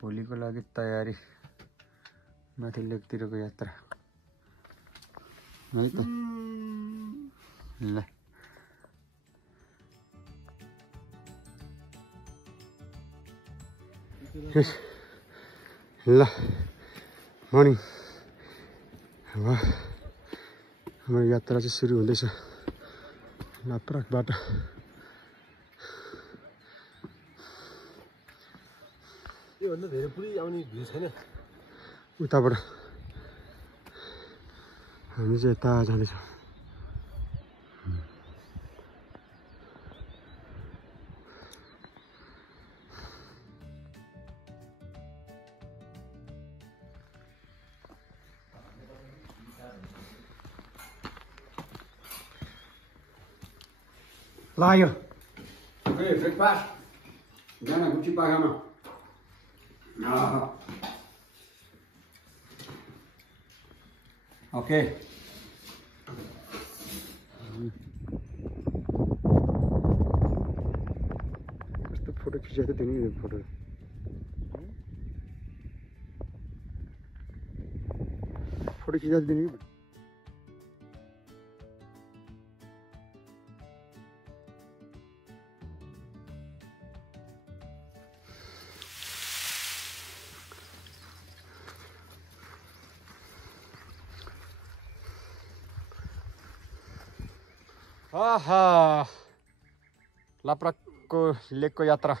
भोलिको लागि तयारी माथि लेकतिरको यात्रा है त ल ल मर्निङ अब हाम्रो यात्रा चाहिँ सुरु हुँदैछ लाप्राकबाट योभन्दा धेरै पुरै आउने भ्यू छैन उताबाट हामी चाहिँ यता जाँदैछौँ लाग्यो ए ब्रेकफास्ट जान गुठी पाखामा ओके कस्तो फोटो खिचेको थियो नि फोटो खिचेको थियो नि आहा लाप्राकको लेकको यात्रा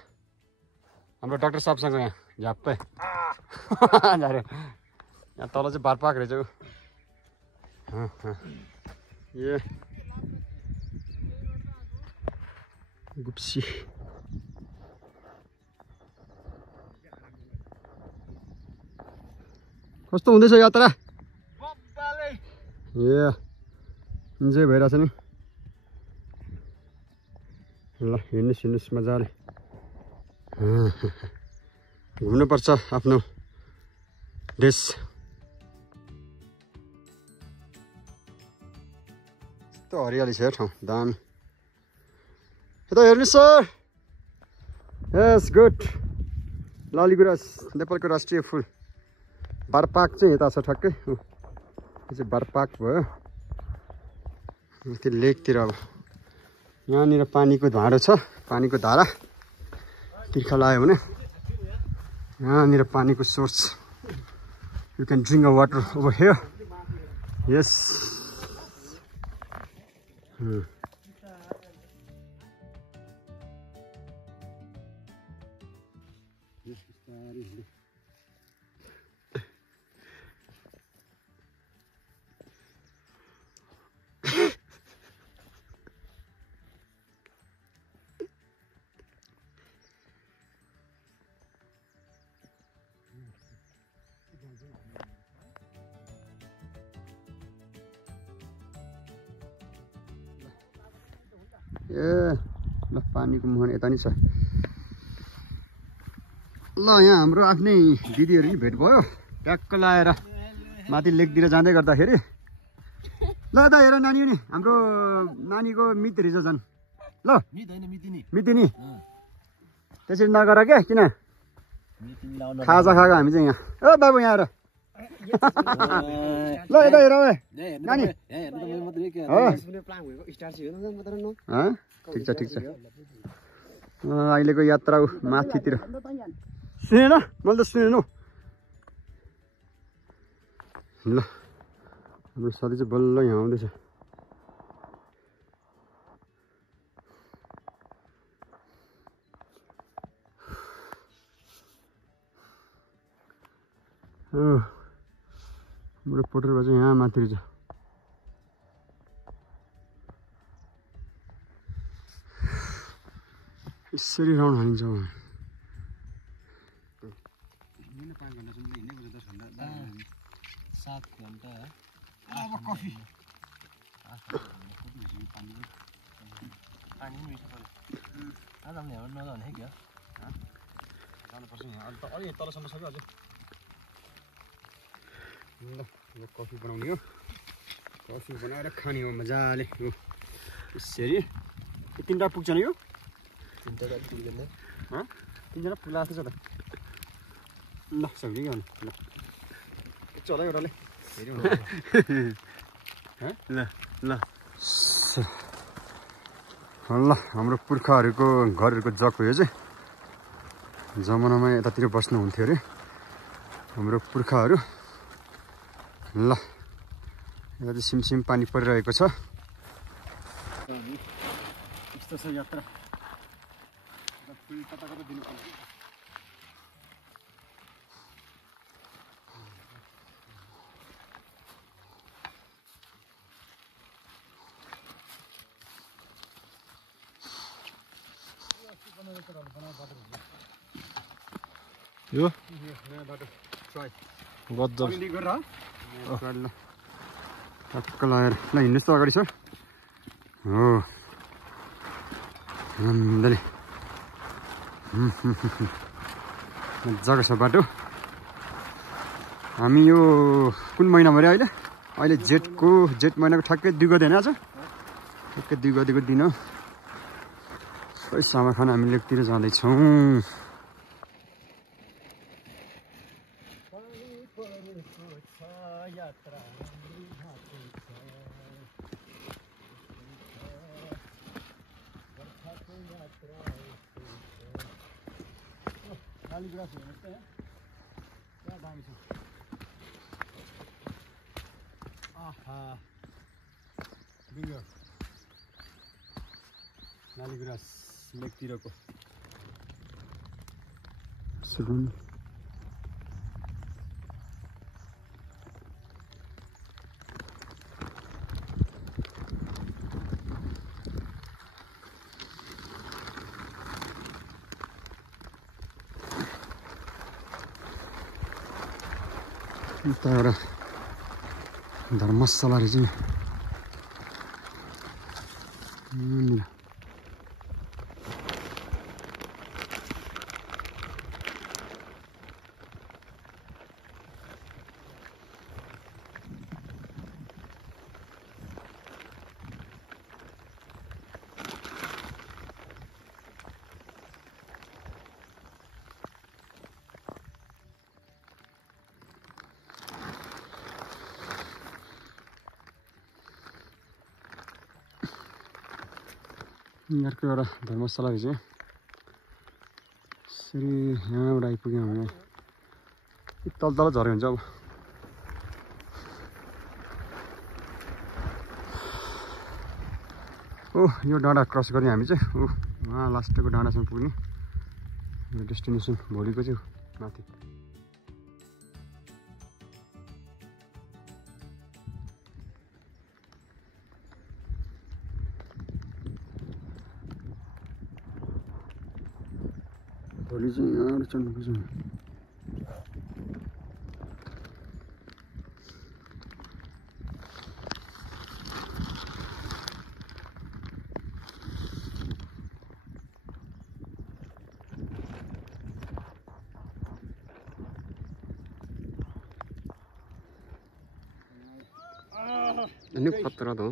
हाम्रो डाक्टर साहबसँग यहाँ झ्याप्पै झऱ्यो यहाँ तल चाहिँ बारपाक रहेछ ए गुप्सी कस्तो हुँदैछ यात्रा ए इन्जोय भइरहेछ नि ल हिँड्नुहोस् मजाले घुम्नुपर्छ आफ्नो देश यस्तो हरियाली छ ठाउँ दामी यता हेर्नुहोस् सर यस गुड लालीगुराँस नेपालको राष्ट्रिय फुल बारपाक चाहिँ यता छ ठ्याक्कै यो चाहिँ बारपाक भयो त्यो लेकतिर अब यहाँनिर पानीको धारो छ पानीको धारा तिर्खा लाग्यो भने यहाँनिर पानीको source you can drink a water over here yes ए ल पानीको मुहान यता नि छ ल यहाँ हाम्रो आफ्नै दिदीहरू नि भेट भयो ट्याक्क लाएर माथि लेकतिर जाँदै गर्दाखेरि ल यता हेर नानी नि हाम्रो नानीको मित रहेछ झन् ल मितिनी त्यसरी नगर क्या किन खाजा खाएको हामी चाहिँ यहाँ ओ बाबु यहाँ आएर ल यता हेर नानी ठिक छ अहिलेको यात्रा माथितिर सुनेन मैले त सुनेन हौ ल हाम्रो साथी चाहिँ बल्ल यहाँ आउँदैछ हाम्रो पोटरमा चाहिँ यहाँ माथि रहेछ यसरी राउन्ड हानिन्छ 7 घन्टा अब कफी पानी मिठो पर्यो आज हामीले यहाँ नजाने क्या जानुपर्छ यहाँ अलि तलसम्म सक्यो अझै ल कफी बनाउने हो कफी बनाएर खाने हो मजाले हो यसरी तिनवटा पुग्छ नि यो तिनवटा पुग्दैन तिनजना पुग्ला छ त ल सक्ने गर्नु ल चल एउटाले ल ल ल हाम्रो पुर्खाहरूको घरहरूको जग हो यो चाहिँ जमानामा यतातिर बस्नुहुन्थ्यो अरे हाम्रो पुर्खाहरू ल यहाँ चाहिँ सिमसिम पानी परिरहेको छ यस्तो छ यात्रा यो बाटो ट्राई गजब टक्क लगाएर ल हिँड्नुहोस् त अगाडि सर हो मजाले मजाको छ बाटो हामी यो कुन महिना भयो अहिले जेठ महिनाको ठ्याक्कै 2 गते होइन आज ठ्याक्कै 2 गतेको दिन सामा खान हामी लेकतिर जाँदैछौँ लालीगुराँस लेकतिरको सलुन यता एउटा धर्मशाला रहेछ नि यहाँको एउटा धर्मशाला रहेछ यसरी यहाँबाट आइपुग्यौँ हामी तल झऱ्यो हुन्छ अब ओ यो डाँडा क्रस गर्ने हामी चाहिँ उहाँ लास्टको डाँडासम्म पुग्ने डेस्टिनेसन भोलिको चाहिँ माथि भोलि चाहिँ यहाँबाट चढ्नुपर्छ ini खतरा दो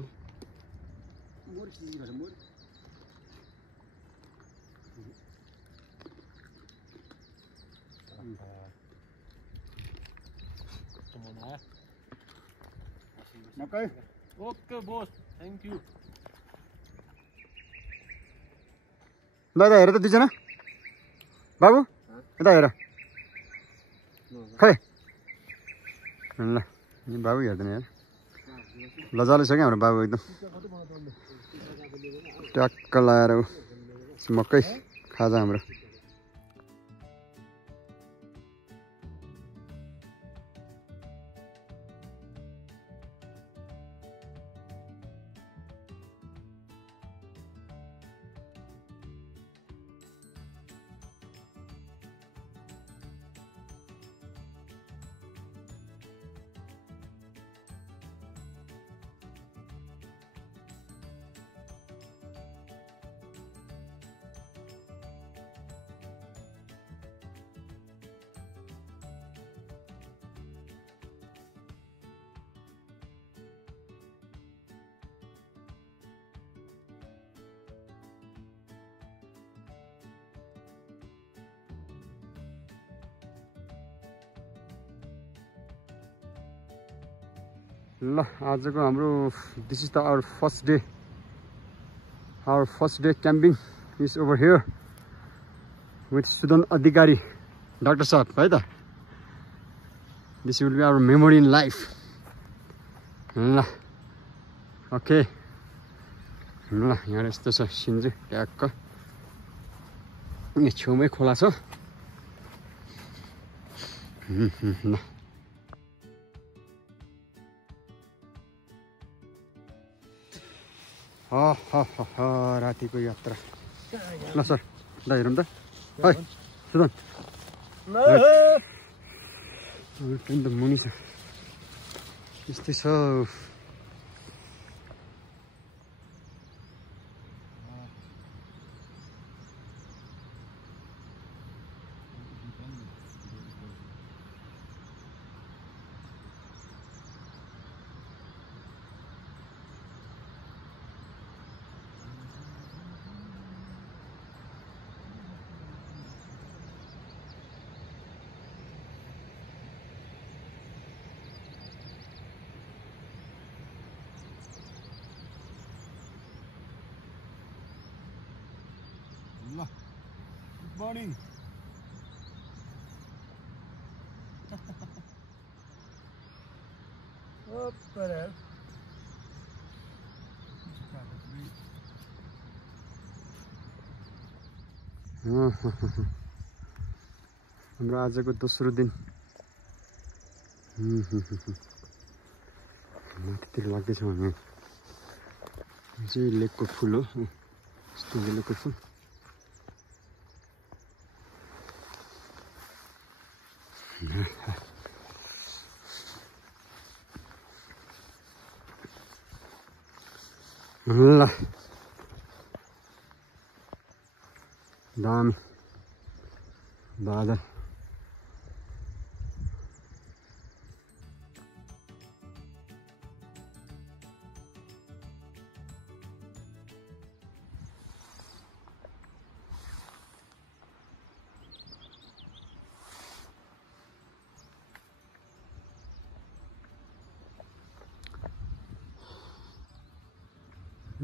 Okay. Okay boss, thank you. ल यता हेर त दुईजना बाबु यता हेर खै ल बाबु हेर्दैन यार लजाले छ क्या हाम्रो बाबु एकदम ट्याक्क लगाएर मकै खाजा हाम्रो ल आजको हाम्रो this is the our first day camping is over here with Sudan Adhikari doctor साहब है त this will be our memory in life ल ओके ल यहाँ यस्तो छ सिन चाहिँ ट्याक्क यहाँ छेउमै खोला छ ल रातिको यात्रा ल सर ल हेरौँ त है सुदन ट्रेन त मुनि छ यस्तै छ Good morning. हाम्रो आजको दोस्रो दिन माथितिर लाग्दैछौँ हामी चाहिँ लेकको फुल हो यस्तो लेकको फुल ल दामी बादल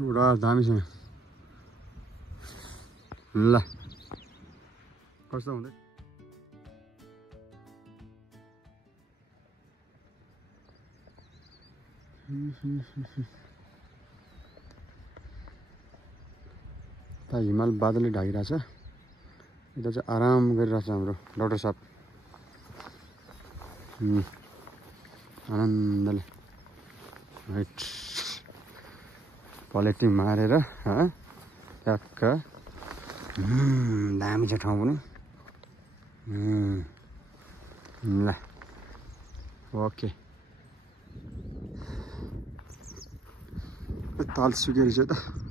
एउटा दामी छ ल कस्तो हुँदै त हिमाल बादलले ढाकिरहेछ यता चाहिँ आराम गरिरहेछ हाम्रो डाक्टर साहब आनन्दले राइट पलेटी मारेर ट्याक्क दामी छ ठाउँ पनि ल ओके ताल सुकेर चाहिँ त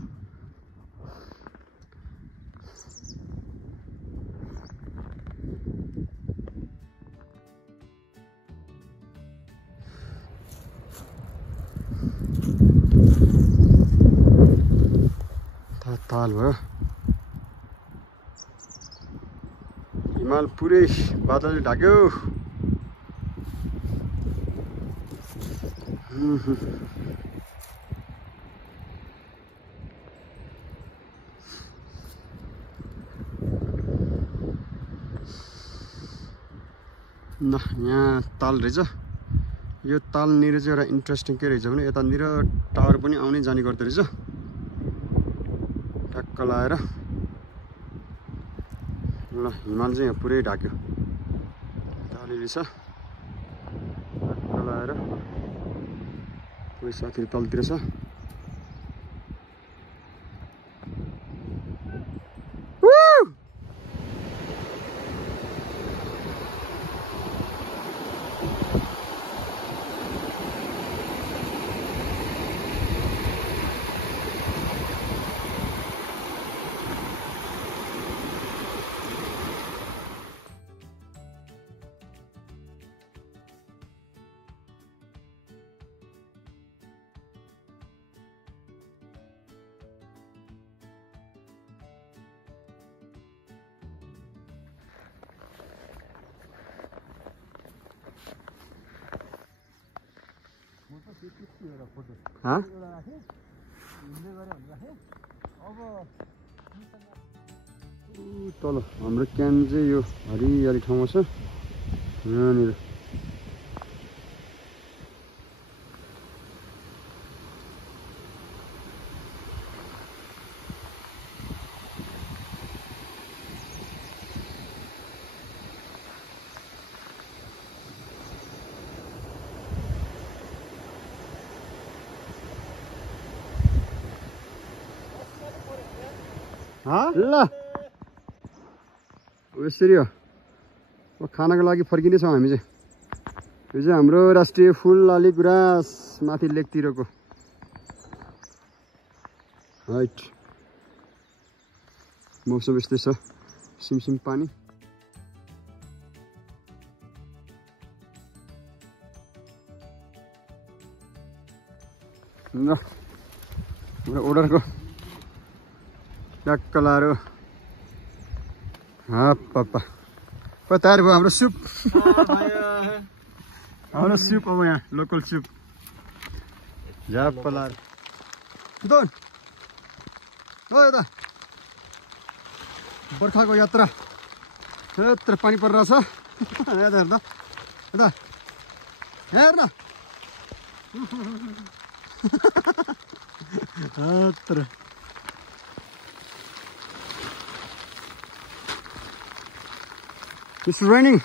ताल भयो हिमाल पुरै बादलले ढाक्यो न यहाँ ताल रहेछ यो तालनिर चाहिँ एउटा इन्ट्रेस्टिङ के रहेछ भने यतानिर टावर पनि आउने जाने गर्दो रहेछ टक्क लाएर ल हिमाल चाहिँ यहाँ पुरै ढाक्यो तालिली छ टक्क लाएर कोही साथीहरू तलतिर छ तल हाम्रो क्यान चाहिँ यो हरियाली ठाउँमा छ यहाँनिर। ल यसरी हो खानाको लागि फर्किनेछौँ हामी चाहिँ। यो चाहिँ हाम्रो राष्ट्रिय फुल लालीगुराँस माथि लेकतिरको हाइट। मौसम यस्तै छ, सिमसिम पानी। ल हाम्रो अर्डरको ट्याक्क लाएर पापा तयार भयो हाम्रो सुप। हाम्रो सुप अब यहाँ लोकल सुप झ्याप्प लाएर यता बर्खाको यात्रा यत्र पानी परिरहेछ। यता हेर्दा यता हेर्दा यत्र It's raining.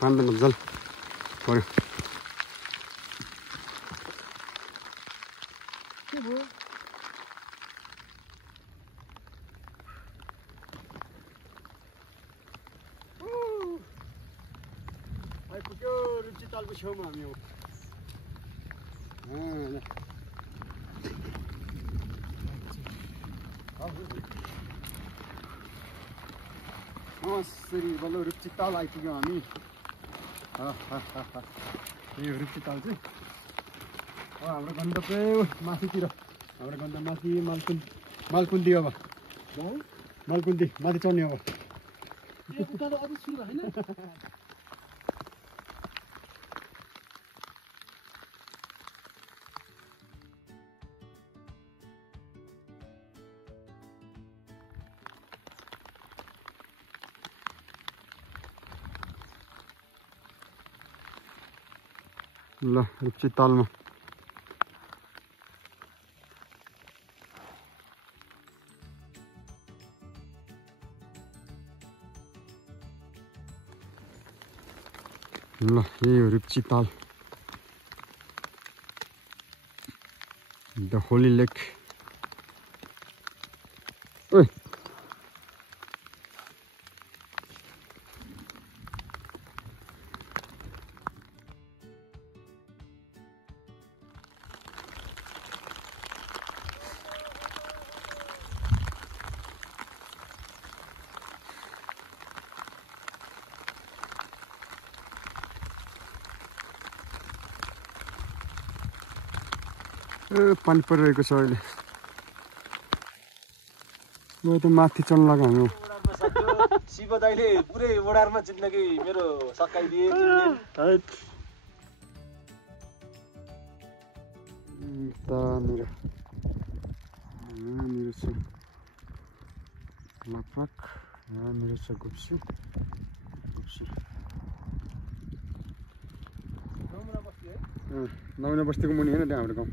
पानी मजाले पर्यो। आइपुग्यो रुचि तालको छेउमा हामी हो। यसरी बल्ल रुप्ची ताल आइपुग्यौँ हामी। यो रुप्ची ताल चाहिँ हाम्रो गन्तव्य माथितिर। हाम्रो गन्तव्य माथि मालकुन्दी। अब मालकुन्दी माथि चढ्ने अब। ल रुप्ची तालमा ल यो रुप्ची ताल द होली लेक। ओइ पानी परिरहेको छ अहिले। म त माथि चढ्न लाग्यो हामी। शिव दाइले पुरै ओडारमा जिन्दगी मेरो सकाइदिए। यहाँनिर छ लापाक, यहाँनिर छ गुप्सी। नमुना बस्तीको मुनि होइन त्यहाँ हाम्रो गाउँ,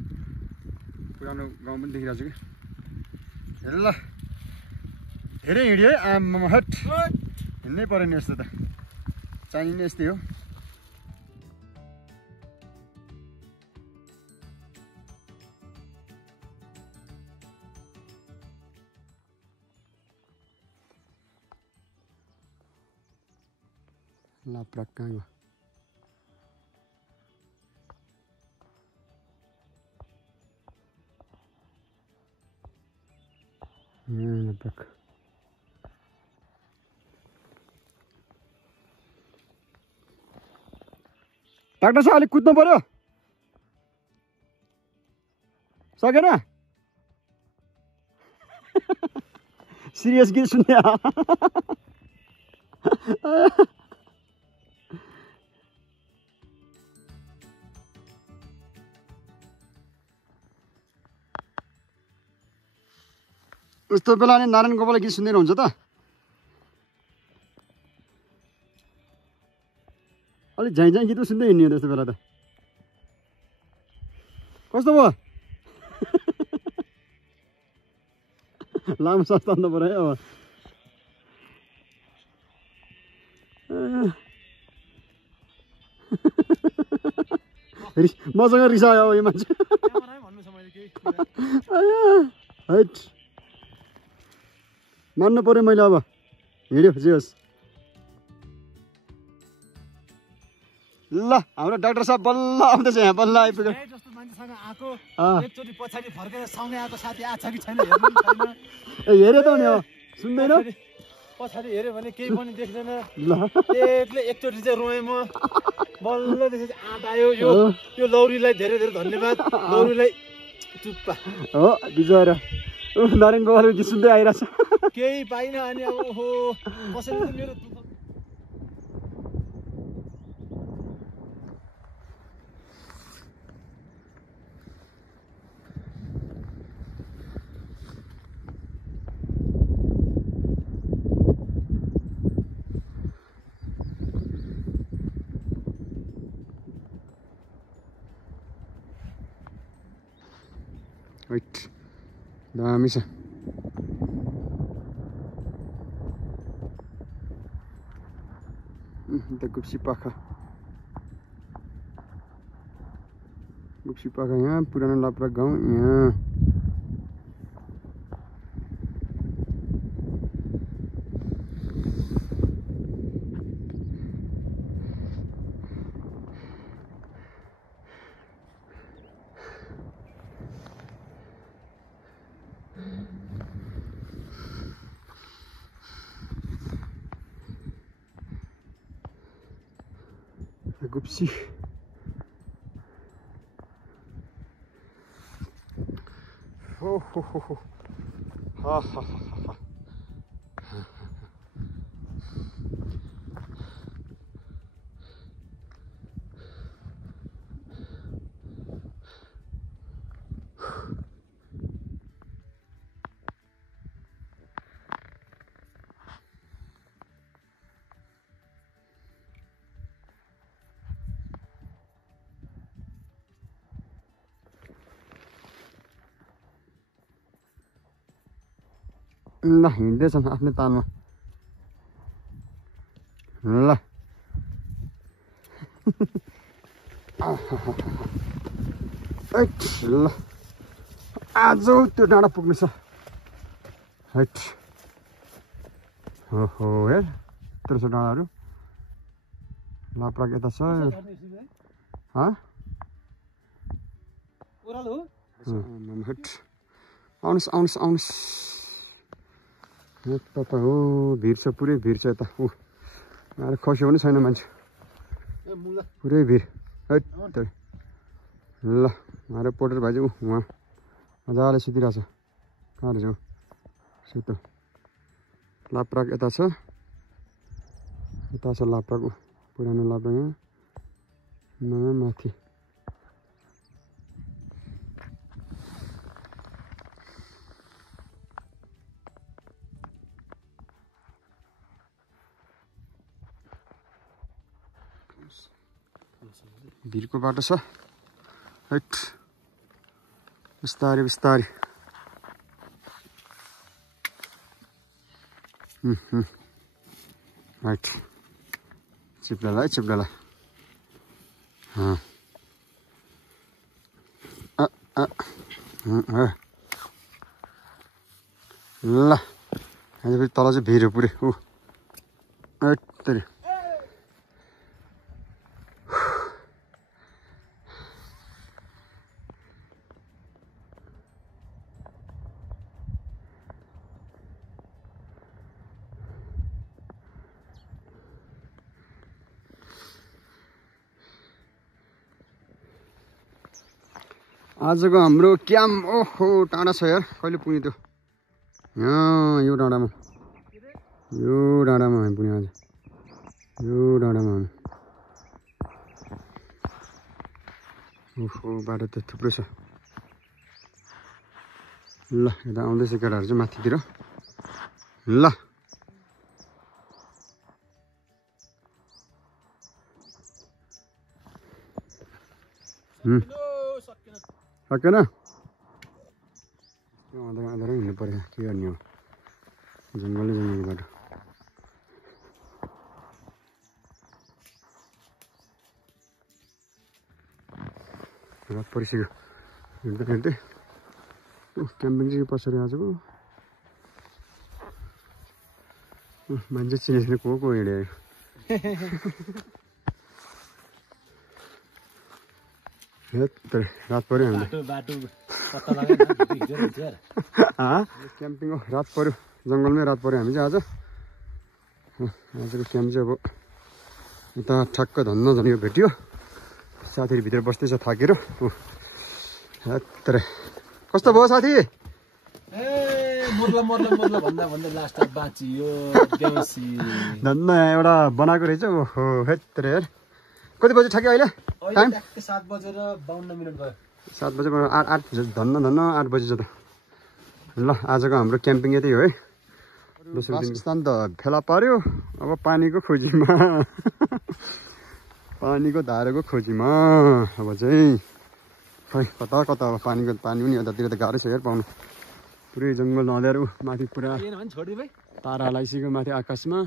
पुरानो गाउँ पनि देखिरहेको छु कि। हेर ल धेरै हिँड्यो है आम्मा हट हिँड्नै पऱ्यो नि। यस्तो त चाहिने यस्तै हो। लाप्राक कहाँ गयो? लाप्राक डाक्टर साहब अलिक कुद्नु पर्यो। सकेन सिरियस गीत सुन्ने। यस्तो बेला नि नारायण गोपाल गीत सुन्दै हुन्छ त अलिक झैँ झैँ गीत सुन्दै हिँड्ने हो त्यस्तो बेला त कस्तो भयो लामो सास तान्नु पर्यो है अब मसँग रिसायो अब यो मान्छे हैट मान्नु पर्यो मैले अब हिँड्यो जे होस् ल हाम्रो डाक्टर साहब बल्ल आउँदैछ यहाँ बल्ल आइपुग्यो जस्तो मान्छेसँग आएको एकचोटि पछाडि फर्केर सँगै आएको साथी आछ कि छैन ए हेऱ्यो त नि हो सुन्दैन पछाडि हेऱ्यो भने केही पनि देख्दैन एक्लै एकचोटि चाहिँ रोएँ म बल्ल त्यसपछि आँट आयो यो लौरीलाई धेरै धेरै धन्यवाद लौरीलाई चुप्पा हो बिचरा नारायण गोपालको गीत सुन्दै आइरहेछ केही पाइनँ अनि अब ओहो कसैले त मेरो दुःख Wait, dami siya. Gupsi Pakha यहाँ पुरानो लाप्रा गाउँ यहाँ Gupsi ho ho ho ho ha ha ha ha ल हिँड्दैछन् आफ्नै तालमा ल ल आज त्यो डाँडा पुग्नु छ हैट हो हेर यत्रो छ डाँडाहरू लाप्राक यता छ आउनुहोस् आउनुहोस् आउनुहोस् यता हो भिड छ पुरै भिड छ यता ऊ आएर खस्यो पनि छैन मान्छे पुरै भिड है ल आएर पोटर भाइ चाहिँ उहाँ मजाले सुतिरहेछ कहाँ रहेछ सुतो लाप्राक यता छ लाप्राक पुरानो लाप्राक यहाँ नयाँ माथि भिरको बाटो छ हैट बिस्तारै बिस्तारै हैट चिप्लाला है चिप्लाला ल फेरि तल चाहिँ भिर पुरै ऊ हैट तेरि आजको हाम्रो क्याम्प ओहो टाढा छ यार कहिले पुग्ने त्यो यहाँ यो डाँडामा हामी पुग्ने आज यो डाँडामा हामी ओहो बाटो त थुप्रै छ ल यता आउँदैछ केटाहरू चाहिँ माथितिर ल सकेन त्यो आँधै हिँड्नु पर्यो के गर्ने हो जङ्गलबाट रात परिसक्यो हिँड्दै हिँड्दै क्याम्पिङ चाहिँ पछाडि आजको मान्छे चिनेको को हिँड्यो रात पर्यो क्याम्पिङ हो रात पर्यो जङ्गलमै रात पर्यो हामी चाहिँ आजको क्याम्प चाहिँ अब यता ठ्याक्क धन्न यो भेट्यो साथीहरू भित्र बस्दैछ थाकेर कस्तो भयो साथी धन्न एउटा बनाएको रहेछ ओहो हेत्रे कति बजी ठ्याक्कै अहिले टाइम 7:52 भयो 7 बजे 8 धन्न 8 बजी त ल आजको हाम्रो क्याम्पिङ यतै हो है दोस्रो दिन स्थान त फेला पर्यो अब पानीको खोजीमा पानीको धाराको खोजीमा अब चाहिँ खै कता कता अब पानी पनि यतातिर त गाह्रै छ यार पाउनु पुरै जङ्गल अँध्यारो माथि पुरा तारा लगाइसक्यो माथि आकाशमा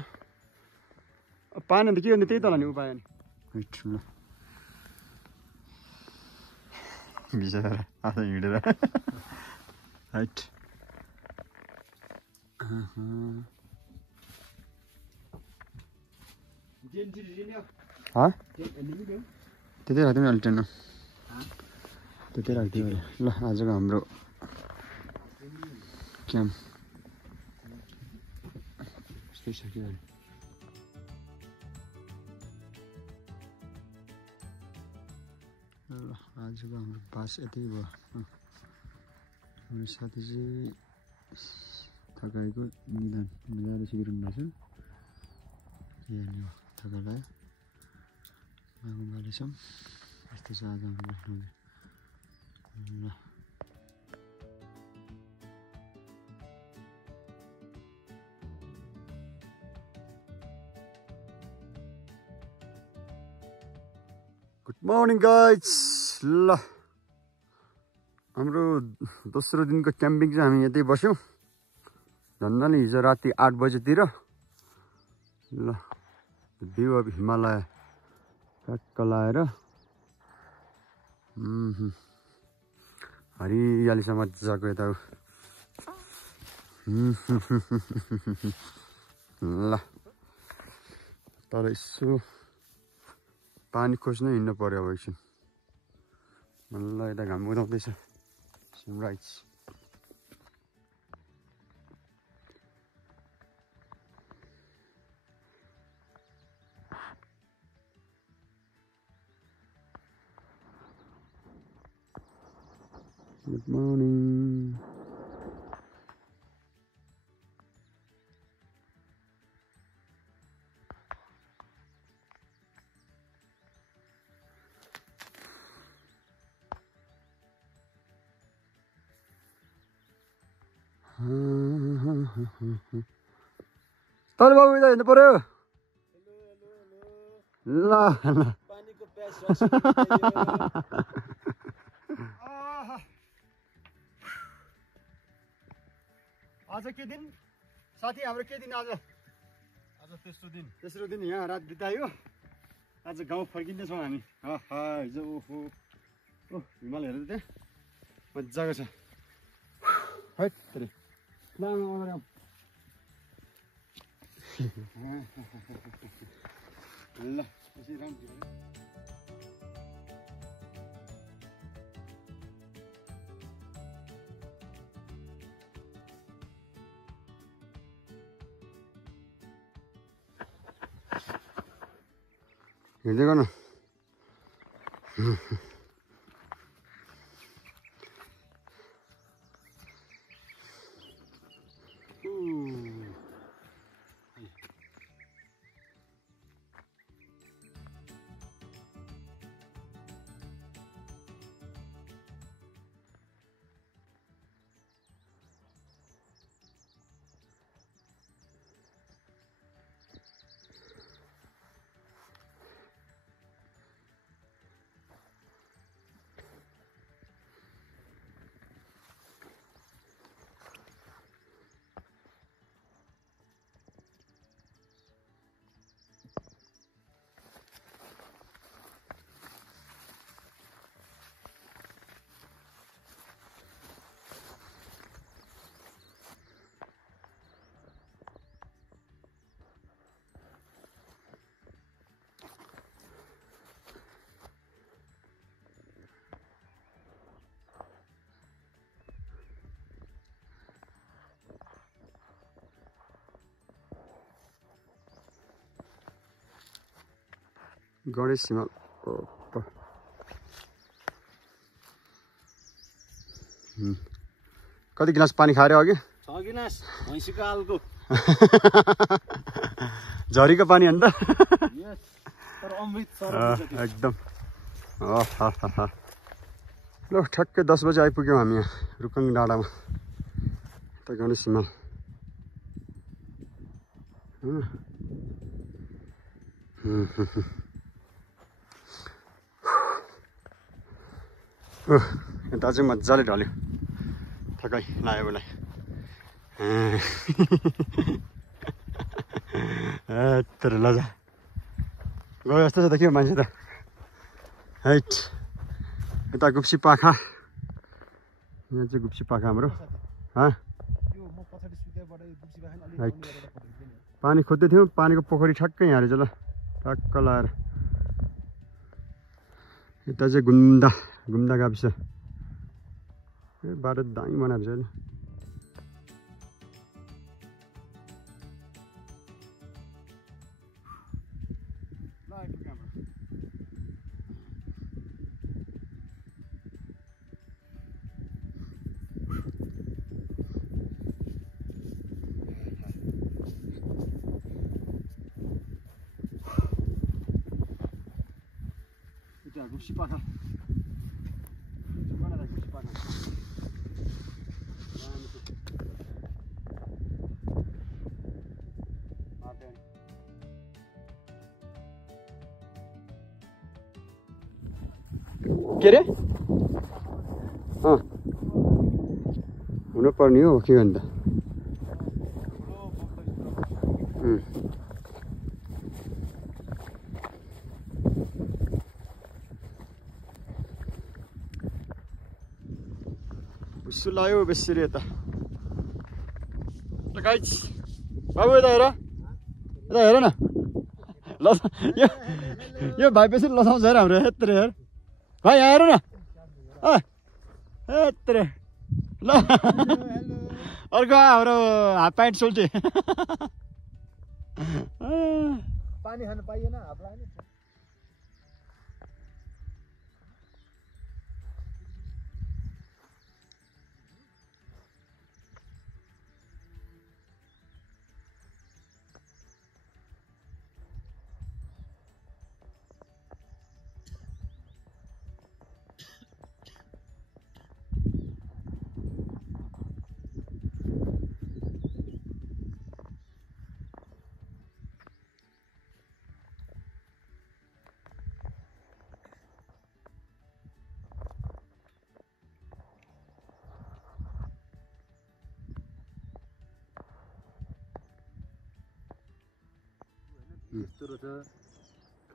पाएन त के गर्ने त्यही तल नि उपाय नि ठुलो बिचरा आफै हिँडेर हाइट त्यतै राख्दिउँ अलि टेन्नु त्यतै राख्दिउँ ल आजको हाम्रो क्याम्प यस्तै सक्यो ल आजको हाम्रो बास यतै भयो हाम्रो साथी चाहिँ थकाइको निदान मजाले सिकिरहनु भएको छ के गर्ने हो थकाइ लाग्यो मागु बालेछौँ यस्तो छ आज हाम्रो बस्नु ल गुड मर्निङ गाइज ल हाम्रो दोस्रो दिनको क्याम्पिङ चाहिँ हामी यतै बस्यौँ झन्डै हिजो राति 8 बजेतिर ल भ्यू अफ हिमालय ट्याक्क लाएर हरियाली छ मजाको यता ल तर यसो पानी खोज्न हिँड्नु पर्यो अब एकछिन ल यता घाम उदाउँदैछ सनराइज गुड मर्निङ तर बाबु यता हिँड्नु पर्यो ल पानीको प्यास आज के दिन साथी हाम्रो के दिन आज तेस्रो दिन यहाँ रात बितायो आज गाउँ फर्किँदैछौँ हामी हिजो ओहो हिमाल हेर्नु त्यहाँ मजाको छ है ल यसै राम्रो हिँड्दै गर्नु गणेश हिमाल कति गिलास पानी खाएर अघि 6 गिलास भैँसीको हालको झरीको पानी अन्त तर अमृत सर एकदम ल ठ्याक्कै 10 बजे आइपुग्यौँ हामी यहाँ रुकुम डाँडामा त गणेश हिमाल यता चाहिँ मजाले ढल्यो थकाइ लाग्यो मलाई तर लजा गयो जस्तो छ त के मान्छे त हाइट यता गुप्सी पाखा यहाँ चाहिँ गुप्सी पाखा हाम्रो पानी खोज्दै थियौँ पानीको पोखरी ठ्याक्कै यहाँ रहेछ ल टक्क लाएर यता चाहिँ घुम्दा गाविस बाटो दामी बनाएको छ अहिले गुप्सी पाखा के अरे हुनुपर्ने हो के भन्दा सुलायो बेसरी यता गाइज बाबु यता हेर न ल यो भाइ बेसरी लसाउँछ हेर हाम्रो यत्रो हेर भाइ यहाँ हेर न यत्रो ल अर्को हाम्रो हाफ प्यान्ट सोल्टे पानी खान पाइएन हाफ लाग्यो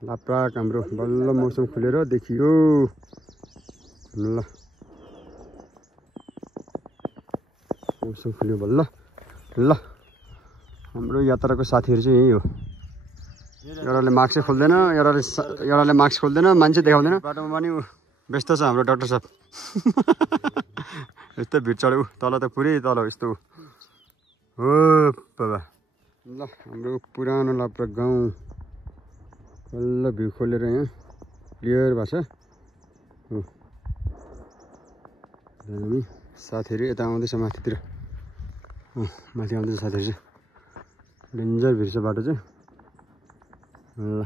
लाप्राक हाम्रो बल्ल मौसम खुलेर देखियो ल मौसम खुल्यो बल्ल ल हाम्रो यात्राको साथीहरू चाहिँ यही हो एउटाले मास्कै खोल्दैन एउटाले मास्क खोल्दैन मान्छे देखाउँदैन बाटोमा पनि व्यस्त छ हाम्रो डाक्टर साहब यस्तो भिड चढ्यो तल त पुरै तल हो यस्तो हो बाबा ल हाम्रो पुरानो लाप्राक गाउँ बल्ल भ्यू खोलेर यहाँ क्लियर भएको छ हामी साथीहरू यता आउँदैछ माथितिर माथि आउँदैछ साथीहरू चाहिँ डेन्जर भिड छ बाटो चाहिँ ल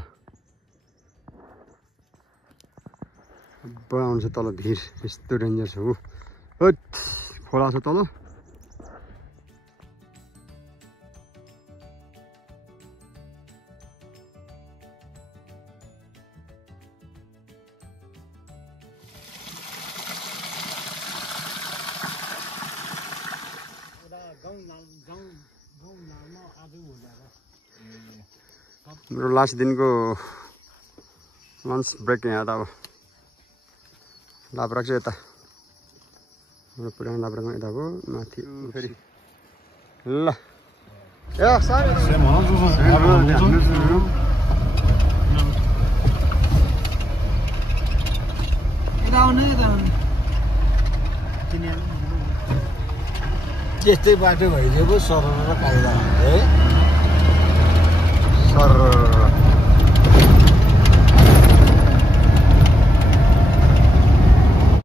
अब आउँछ तल भिड यस्तो डेन्जर छ हो खोला छ तल मेरो लास्ट दिनको लन्च ब्रेक यहाँ त अब लाप्राक चाहिँ यता मेरो पुरानो लाप्राकमा यता भयो माथि फेरि ल त्यस्तै बाटो भइदियो पो सरर कायदा है